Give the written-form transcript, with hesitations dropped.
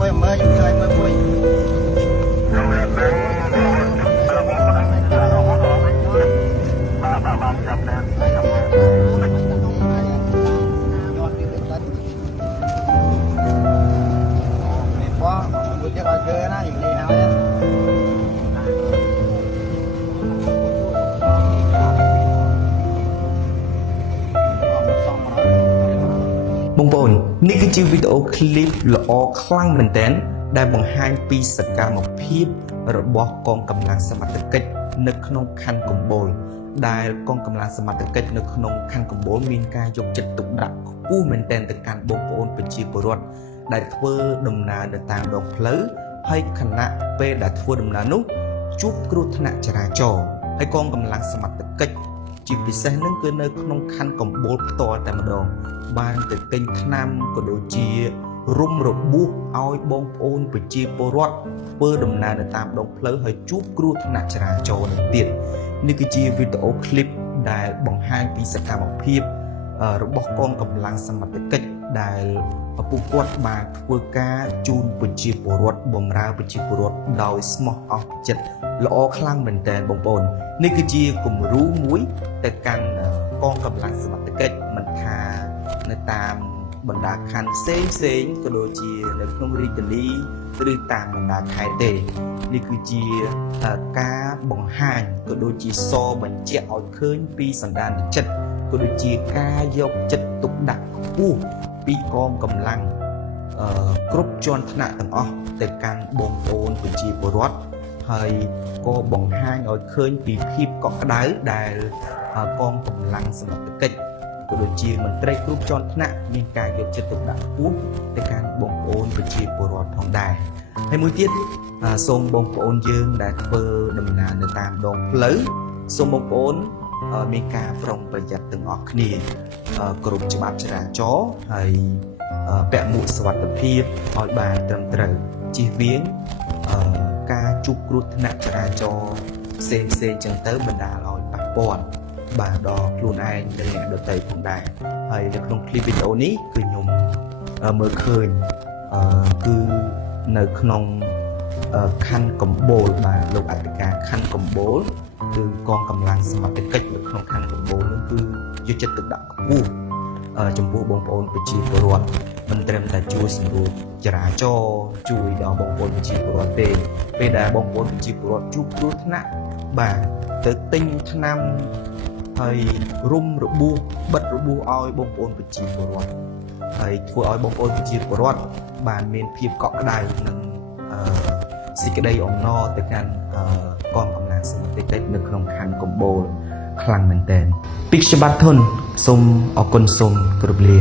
មួយមើលខ្ញុំឆ្លៃមើលមួយបងប្អូននេះគឺជាវីដេអូឃ្លីបល្អខ្លាំងមែនទែនដែលបង្ហាញពីសកម្មភាពរបស់កងកម្លាំងសមត្ថកិច្ចនៅក្នុងខណ្ឌកំពូលដែលកងកម្លាំងសមត្ថកិច្ចនៅក្នុងខណ្ឌកំពូលមានការយកចិត្តទុកដាក់ខ្ពស់មែនទែនទៅកាន់បងប្អូនប្រជាពលរដ្ឋដែលធ្វើដំណើរនៅតាមដងផ្លូវហើយខណៈពេលដែលធ្វើដំណើរនោះជួបគ្រោះថ្នាក់ចរាចរណ៍ហើយកងកម្លាំងសមត្ថកិច្ចជាពិសេសនឹងគឺនៅក្នុងខណ្ឌកំពូលផ្ទាល់តែម្ដងបានទៅទិញថ្នាំក៏ដូចជារុំរបួសឲ្យបងប្អូនប្រជាពលរដ្ឋធ្វើដំណើរនៅតាមដងផ្លូវហើយជួបគ្រោះថ្នាក់ចរាចរណ៍នឹងទៀតនេះគឺជាវីដេអូឃ្លីបដែលបង្ហាញពីសកម្មភាពរបស់កងកម្លាំងសមត្ថកិច្ចដែលពួកគាត់បានធ្វើការជូនប្រជាពលរដ្ឋបម្រើប្រជាពលរដ្ឋដោយស្មោះអស់ចិត្តល្អខ្លាំងមែនទែនបងប្អូននេះគឺជាគំរូមួយទៅកាន់កងកម្លាំងសមត្ថកិច្ចមិនថានៅតាមបណ្ដាខណ្ឌផ្សេងក៏ដូចជានៅក្នុងរាជធានីឬតាមបណ្ដាខេត្តទេនេះគឺជាការបង្ហាញក៏ដូចជាសបញ្ជាក់ឲ្យឃើញពីសន្តានចិត្តក៏ដូចជាការយកចិត្តទុកដាក់ខ្ពស់ពីកងកម្លាំងគ្រប់ជាន់ថ្នាក់ទាំងអស់ទៅកាន់បងប្អូនប្រជាពលរដ្ឋហើយក៏បង្ហាញឲ្យឃើញពីភាពកក់ក្ដៅដែលកងកម្លាំងសមត្ថកិច្ចក៏ដូចជាមន្ត្រីគ្រប់ជាន់ថ្នាក់មានការយកចិត្តទុកដាក់ខ្ពស់ទៅកាន់បងប្អូនប្រជាពលរដ្ឋផងដែរហើយមួយទៀតសូមបងប្អូនយើងដែលធ្វើដំណើរនៅតាមដងផ្លូវសូមបងប្អូនមានការប្រុងប្រយ័ត្នទាំងអស់គ្នាគ្រប់ច្បាប់ចរាចរណ៍ហើយពាក់មួកសុវត្ថិភាពឲ្យបានត្រឹមត្រូវជៀសវាងការជួបគ្រោះថ្នាក់ចរាចរណ៍ផ្សេងចឹងទៅបណ្ដាលឲ្យប៉ះពាល់បាទដល់ខ្លួនឯងនិងអ្នកដទៃផងដែរហើយនៅក្នុងคลิปវីដេអូនេះគឺខ្ញុំមើលឃើញគឺនៅក្នុងខណ្ឌកំពូលបាទលោកអធិការខណ្ឌកំពូលគឺកងកម្លាំងសមត្ថកិច្ចនៅក្នុងខណ្ឌកំពូលនោះគឺយកចិត្តទុកដាក់ខ្ពស់ចំពោះបងប្អូនប្រជាពលរដ្ឋមិនត្រឹមតែជួយសម្រួលចរាចរណ៍ជួយដល់បងប្អូនប្រជាពលរដ្ឋទេពេលដែលបងប្អូនប្រជាពលរដ្ឋជួបគ្រោះថ្នាក់បាទទៅទិញថ្នាំហើយរុំរបួសបិទរបួសឲ្យបងប្អូនប្រជាពលរដ្ឋហើយធ្វើឲ្យបងប្អូនប្រជាពលរដ្ឋបានមានភាពកក់ក្ដៅនិងសេចក្តីអំណរទៅកាន់កងកម្លាំងសមត្ថកិច្ចនៅក្នុងខណ្ឌកំពូលខ្លាំងមែនទែនពីខ្ញុំបាទធុនសូមអរគុណសូមគោរពលា